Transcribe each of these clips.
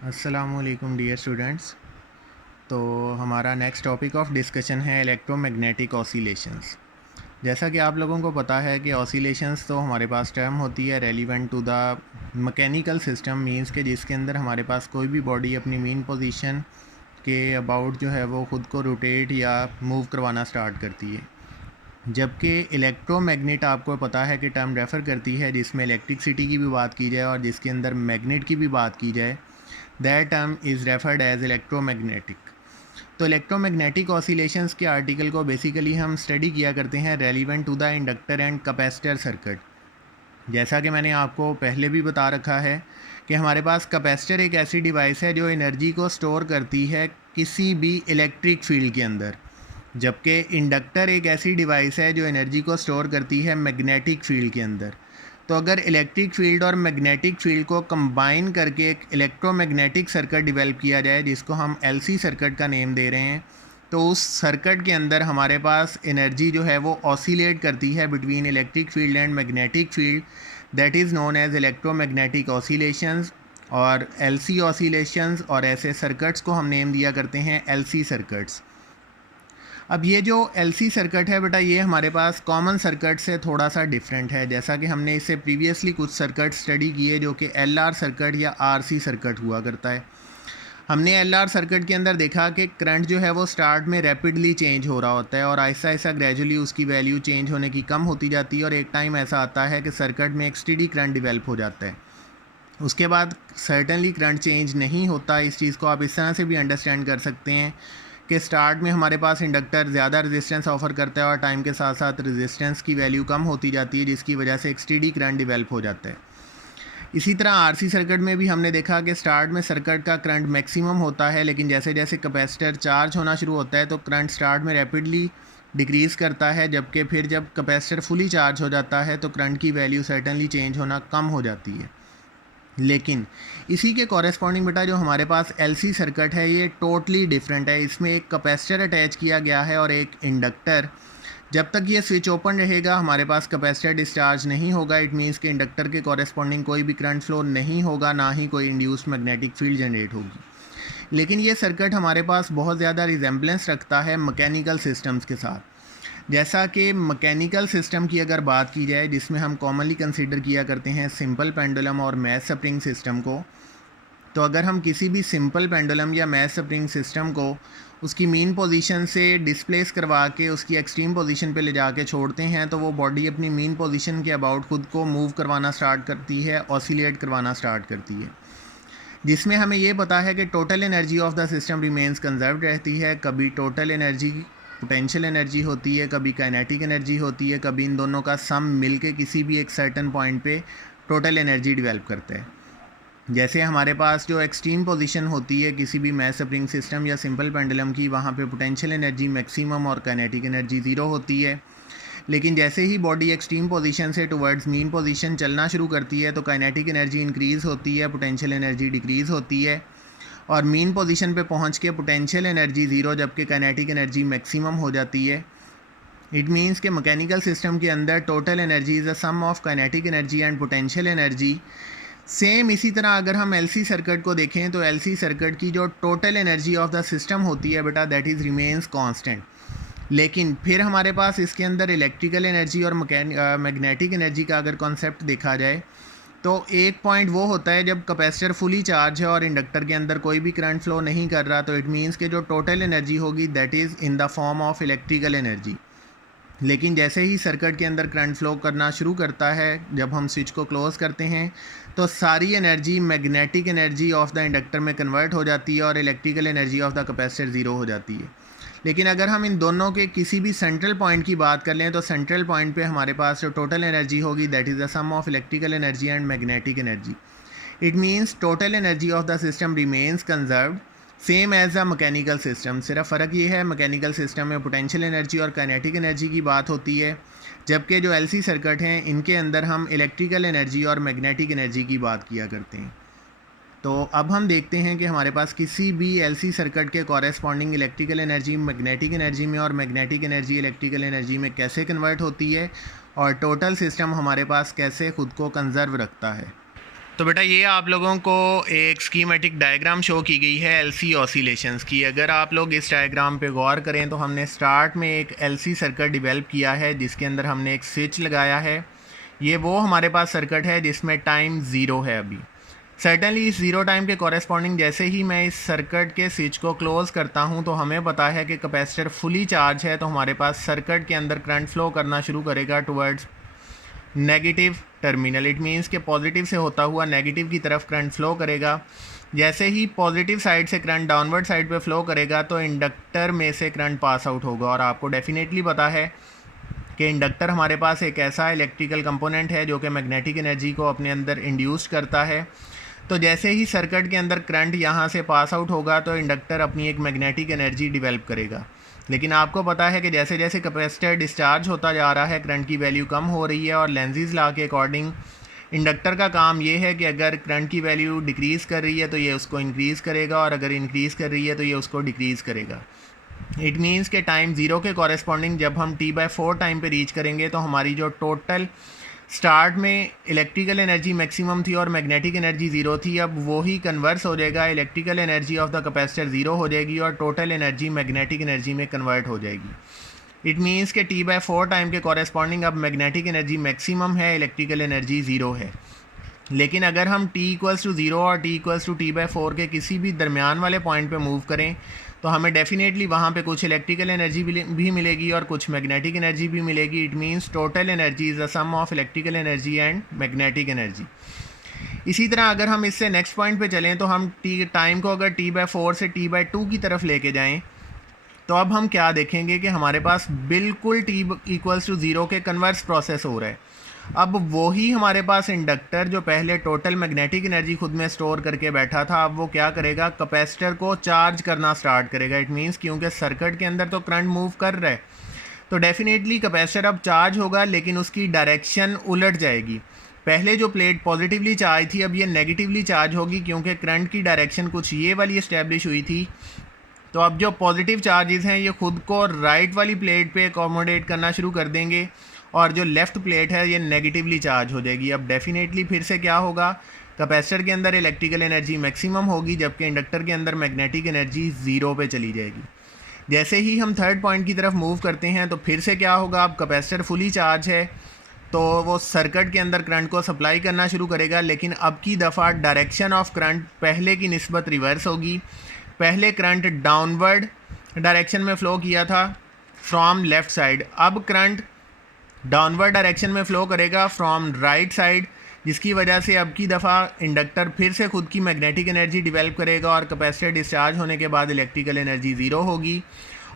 अस्सलामुअलैकुम dear students. तो हमारा नेक्स्ट टॉपिक ऑफ डिस्कशन है इलेक्ट्रोमैग्नेटिक ऑसिलेशंस। जैसा कि आप लोगों को पता है कि ऑसिलेशंस तो हमारे पास टर्म होती है relevant to the mechanical system, means के जिसके अंदर हमारे पास कोई भी बॉडी अपनी मीन पोजीशन के अबाउट जो है वो ख़ुद को रोटेट या मूव करवाना स्टार्ट करती है। जबकि इलेक्ट्रोमैग्नेट आपको पता है कि टर्म रेफ़र करती है जिसमें इलेक्ट्रिसिटी की भी बात की जाए और जिसके अंदर मैग्नेट की भी बात की जाए, that term is referred as electromagnetic. तो इलेक्ट्रोमैग्नेटिक ऑसिलेशंस के आर्टिकल को बेसिकली हम स्टडी किया करते हैं relevant to the inductor and capacitor circuit. जैसा कि मैंने आपको पहले भी बता रखा है कि हमारे पास कैपेसिटर एक ऐसी डिवाइस है जो एनर्जी को स्टोर करती है किसी भी इलेक्ट्रिक फील्ड के अंदर, जबकि इंडक्टर एक ऐसी डिवाइस है जो एनर्जी को स्टोर करती है मैग्नेटिक फील्ड के अंदर। तो अगर इलेक्ट्रिक फील्ड और मैग्नेटिक फील्ड को कंबाइन करके एक इलेक्ट्रोमैग्नेटिक सर्किट डेवलप किया जाए, जिसको हम एलसी सर्किट का नेम दे रहे हैं, तो उस सर्किट के अंदर हमारे पास एनर्जी जो है वो ऑसिलेट करती है between electric field and magnetic field, that is known as electromagnetic oscillations और एलसी ऑसिलेशंस। और ऐसे सर्किट्स को हम नेम दिया करते हैं एलसी सर्किट्स। अब ये जो एलसी सर्किट है बेटा, ये हमारे पास कॉमन सर्किट से थोड़ा सा डिफरेंट है। जैसा कि हमने इससे प्रीवियसली कुछ सर्किट स्टडी किए जो कि एलआर सर्किट या आरसी सर्किट हुआ करता है। हमने एलआर सर्किट के अंदर देखा कि करंट जो है वो स्टार्ट में रैपिडली चेंज हो रहा होता है और ऐसा ऐसा ग्रेजुअली उसकी वैल्यू चेंज होने की कम होती जाती है और एक टाइम ऐसा आता है कि सर्किट में एक स्टेडी करंट डेवलप हो जाता है। उसके बाद सर्टेनली करंट चेंज नहीं होता। इस चीज़ को आप इस तरह से भी अंडरस्टैंड कर सकते हैं कि स्टार्ट में हमारे पास इंडक्टर ज़्यादा रेजिस्टेंस ऑफर करता है और टाइम के साथ साथ रेजिस्टेंस की वैल्यू कम होती जाती है, जिसकी वजह से एक स्टेडी करंट डेवलप हो जाता है। इसी तरह आरसी सर्किट में भी हमने देखा कि स्टार्ट में सर्किट का करंट मैक्सिमम होता है, लेकिन जैसे जैसे कैपेसिटर चार्ज होना शुरू होता है तो करंट स्टार्ट में रैपिडली डिक्रीज़ करता है, जबकि फिर जब कैपेसिटर फुली चार्ज हो जाता है तो करंट की वैल्यू सर्टेनली चेंज होना कम हो जाती है। लेकिन इसी के कॉरेस्पॉन्डिंग बेटा जो हमारे पास एलसी सर्किट है ये टोटली डिफरेंट है। इसमें एक कैपेसिटर अटैच किया गया है और एक इंडक्टर। जब तक ये स्विच ओपन रहेगा हमारे पास कैपेसिटर डिस्चार्ज नहीं होगा। इट मीन्स कि इंडक्टर के कॉरेस्पॉन्डिंग कोई भी करंट फ्लो नहीं होगा, ना ही कोई इंड्यूस्ड मैग्नेटिक फील्ड जनरेट होगी। लेकिन ये सर्किट हमारे पास बहुत ज़्यादा रिजेंबलेंस रखता है मैकेनिकल सिस्टम्स के साथ। जैसा कि मैकेनिकल सिस्टम की अगर बात की जाए, जिसमें हम कॉमनली कंसीडर किया करते हैं सिंपल पेंडुलम और मैथ स्प्रिंग सिस्टम को, तो अगर हम किसी भी सिंपल पेंडुलम या मैथ स्प्रिंग सिस्टम को उसकी मीन पोजीशन से डिस्प्लेस करवा के उसकी एक्सट्रीम पोजीशन पे ले जाके छोड़ते हैं तो वो बॉडी अपनी मीन पोजीशन के अबाउट खुद को मूव करवाना स्टार्ट करती है, ऑसिलेट करवाना स्टार्ट करती है, जिसमें हमें ये पता है कि total energy of the system remains conserved रहती है। कभी टोटल एनर्जी पोटेंशियल एनर्जी होती है, कभी काइनेटिक एनर्जी होती है, कभी इन दोनों का सम मिलके किसी भी एक सर्टेन पॉइंट पे टोटल एनर्जी डेवलप करता है। जैसे हमारे पास जो एक्सट्रीम पोजीशन होती है किसी भी मैथ स्प्रिंग सिस्टम या सिंपल पेंडुलम की, वहाँ पे पोटेंशियल एनर्जी मैक्सिमम और काइनेटिक एनर्जी ज़ीरो होती है। लेकिन जैसे ही बॉडी एक्सट्रीम पोजीशन से टुवर्ड्स मीन पोजीशन चलना शुरू करती है तो काइनेटिक एनर्जी इंक्रीज़ होती है, पोटेंशियल एनर्जी डिक्रीज़ होती है और मीन पोजीशन पे पहुंच के पोटेंशियल एनर्जी ज़ीरो जबकि काइनेटिक एनर्जी मैक्सिमम हो जाती है। इट मीन्स कि मैकेनिकल सिस्टम के अंदर total energy is a sum of kinetic energy and potential energy. Same इसी तरह अगर हम एलसी सर्किट को देखें तो एलसी सर्किट की जो total energy of the system होती है बेटा, दैट इज़ रिमेन्स कांस्टेंट। लेकिन फिर हमारे पास इसके अंदर इलेक्ट्रिकल एनर्जी और मैग्नेटिक एनर्जी का अगर कॉन्सेप्ट देखा जाए तो एक पॉइंट वो होता है जब कैपेसिटर फुली चार्ज है और इंडक्टर के अंदर कोई भी करंट फ्लो नहीं कर रहा, तो इट मीन्स कि जो टोटल एनर्जी होगी that is in the form of electrical energy. लेकिन जैसे ही सर्किट के अंदर करंट फ्लो करना शुरू करता है, जब हम स्विच को क्लोज़ करते हैं तो सारी energy magnetic energy of the inductor में कन्वर्ट हो जाती है और electrical energy of the capacitor zero हो जाती है। लेकिन अगर हम इन दोनों के किसी भी सेंट्रल पॉइंट की बात कर लें तो सेंट्रल पॉइंट पे हमारे पास जो टोटल एनर्जी होगी that is the sum of electrical energy and magnetic energy. It means total energy of the system remains conserved same as the mechanical system. सिर्फ फ़र्क ये है मैकेनिकल सिस्टम में पोटेंशियल एनर्जी और काइनेटिक एनर्जी की बात होती है, जबकि जो एलसी सर्किट हैं इनके अंदर हम इलेक्ट्रिकल एनर्जी और मैग्नेटिक एनर्जी की बात किया करते हैं। तो अब हम देखते हैं कि हमारे पास किसी भी एलसी सर्किट के corresponding electrical energy magnetic energy में और मैग्नेटिक एनर्जी इलेक्ट्रिकल एनर्जी में कैसे कन्वर्ट होती है और टोटल सिस्टम हमारे पास कैसे ख़ुद को कंजर्व रखता है। तो बेटा ये आप लोगों को एक स्कीमेटिक डायग्राम शो की गई है एलसी ऑसिलेशंस की। अगर आप लोग इस डायग्राम पे गौर करें तो हमने स्टार्ट में एक एलसी सर्किट डेवलप किया है जिसके अंदर हमने एक स्विच लगाया है। ये वो हमारे पास सर्किट है जिसमें टाइम ज़ीरो है। अभी सर्टेनली इस ज़ीरो टाइम के कॉरेस्पॉन्डिंग जैसे ही मैं इस सर्किट के स्विच को क्लोज़ करता हूँ तो हमें पता है कि कैपेसिटर फुली चार्ज है, तो हमारे पास सर्किट के अंदर करंट फ्लो करना शुरू करेगा towards negative terminal. It means कि पॉजिटिव से होता हुआ नेगेटिव की तरफ करंट फ्लो करेगा। जैसे ही पॉजिटिव साइड से करंट डाउनवर्ड साइड पे फ्लो करेगा तो इंडक्टर में से करंट पास आउट होगा। और आपको डेफिनेटली पता है कि इंडक्टर हमारे पास एक ऐसा इलेक्ट्रिकल कंपोनेंट है जो कि मैग्नेटिक एनर्जी को अपने अंदर इंड्यूस करता है। तो जैसे ही सर्किट के अंदर करंट यहाँ से पास आउट होगा तो इंडक्टर अपनी एक मैग्नेटिक एनर्जी डेवलप करेगा। लेकिन आपको पता है कि जैसे जैसे कैपेसिटर डिस्चार्ज होता जा रहा है करंट की वैल्यू कम हो रही है, और लेंजीज लॉ के अकॉर्डिंग इंडक्टर का काम ये है कि अगर करंट की वैल्यू डिक्रीज़ कर रही है तो ये उसको इंक्रीज़ करेगा, और अगर इंक्रीज़ कर रही है तो ये उसको डिक्रीज़ करेगा। इट मीन्स के टाइम ज़ीरो के कॉरेस्पॉन्डिंग जब हम T/4 टाइम पे रीच करेंगे तो हमारी जो टोटल स्टार्ट में इलेक्ट्रिकल एनर्जी मैक्सिमम थी और मैग्नेटिक एनर्जी ज़ीरो थी, अब वो ही कन्वर्स हो जाएगा। Electrical energy of the capacitor zero हो जाएगी और टोटल एनर्जी मैग्नेटिक एनर्जी में कन्वर्ट हो जाएगी। इट मीन्स के T/4 टाइम के कॉरेस्पॉन्डिंग अब मैग्नेटिक एनर्जी मैक्सिमम है, इलेक्ट्रिकल एनर्जी ज़ीरो है। लेकिन अगर हम T=0 और T=T/4 के किसी भी दरमियान वाले पॉइंट पे मूव करें तो हमें डेफिनेटली वहाँ पे कुछ इलेक्ट्रिकल एनर्जी भी मिलेगी और कुछ मैग्नेटिक एनर्जी भी मिलेगी। It means total energy is the sum of electrical energy and magnetic energy. इसी तरह अगर हम इससे नेक्स्ट पॉइंट पे चलें तो हम टाइम को अगर T/4 से T/2 की तरफ लेके जाएँ तो अब हम क्या देखेंगे कि हमारे पास बिल्कुल T=0 के कन्वर्स प्रोसेस हो रहा है। अब वही हमारे पास इंडक्टर जो पहले टोटल मैग्नेटिक एनर्जी खुद में स्टोर करके बैठा था, अब वो क्या करेगा, कैपेसिटर को चार्ज करना स्टार्ट करेगा। इट मीन्स क्योंकि सर्किट के अंदर तो करंट मूव कर रहा है तो डेफिनेटली कैपेसिटर अब चार्ज होगा, लेकिन उसकी डायरेक्शन उलट जाएगी। पहले जो प्लेट पॉजिटिवली चार्ज थी अब ये नेगेटिवली चार्ज होगी क्योंकि करंट की डायरेक्शन कुछ ये वाली इस्टेब्लिश हुई थी। तो अब जो पॉजिटिव चार्जेस हैं ये खुद को राइट वाली प्लेट पे अकोमोडेट करना शुरू कर देंगे और जो लेफ़्ट प्लेट है ये नेगेटिवली चार्ज हो जाएगी। अब डेफिनेटली फिर से क्या होगा, कैपेसिटर के अंदर इलेक्ट्रिकल एनर्जी मैक्सिमम होगी जबकि इंडक्टर के अंदर मैग्नेटिक एनर्जी ज़ीरो पे चली जाएगी। जैसे ही हम थर्ड पॉइंट की तरफ मूव करते हैं तो फिर से क्या होगा, अब कैपेसिटर फुली चार्ज है तो वो सर्किट के अंदर करंट को सप्लाई करना शुरू करेगा, लेकिन अब की दफ़ा डायरेक्शन ऑफ करंट पहले की निस्बत रिवर्स होगी। पहले करंट डाउनवर्ड डायरेक्शन में फ़्लो किया था फ्रॉम लेफ़्ट साइड, अब करंट डाउनवर्ड डायरेक्शन में फ़्लो करेगा फ्रॉम राइट साइड, जिसकी वजह से अब की दफ़ा इंडक्टर फिर से खुद की मैग्नेटिक एनर्जी डेवलप करेगा और कैपेसिटर डिस्चार्ज होने के बाद इलेक्ट्रिकल एनर्जी ज़ीरो होगी।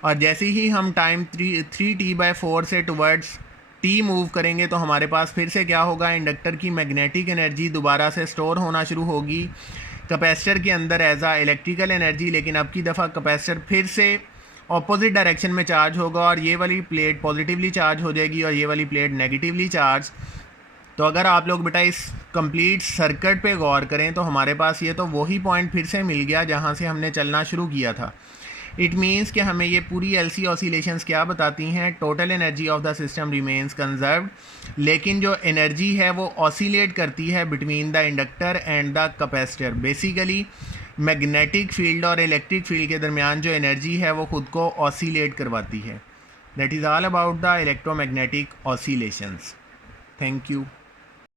और जैसे ही हम टाइम 3T/4 से टुवर्ड्स T मूव करेंगे तो हमारे पास फिर से क्या होगा, इंडक्टर की मैग्नेटिक एनर्जी दोबारा से स्टोर होना शुरू होगी कैपेसिटर के अंदर एज आ इलेक्ट्रिकल एनर्जी, लेकिन अब की दफ़ा कैपेसिटर फिर से ऑपोजिट डायरेक्शन में चार्ज होगा और ये वाली प्लेट पॉजिटिवली चार्ज हो जाएगी और ये वाली प्लेट नेगेटिवली चार्ज। तो अगर आप लोग बेटा इस कंप्लीट सर्किट पे गौर करें तो हमारे पास ये तो वही पॉइंट फिर से मिल गया जहाँ से हमने चलना शुरू किया था। इट मीन्स कि हमें ये पूरी एलसी ऑसिलेशंस क्या बताती हैं, total energy of the system remains conserved, लेकिन जो एनर्जी है वो ऑसिलेट करती है between the inductor and the capacitor. Basically magnetic field और इलेक्ट्रिक फील्ड के दरमियान जो एनर्जी है वो खुद को ऑसिलेट करवाती है। That is all about the electromagnetic oscillations. Thank you.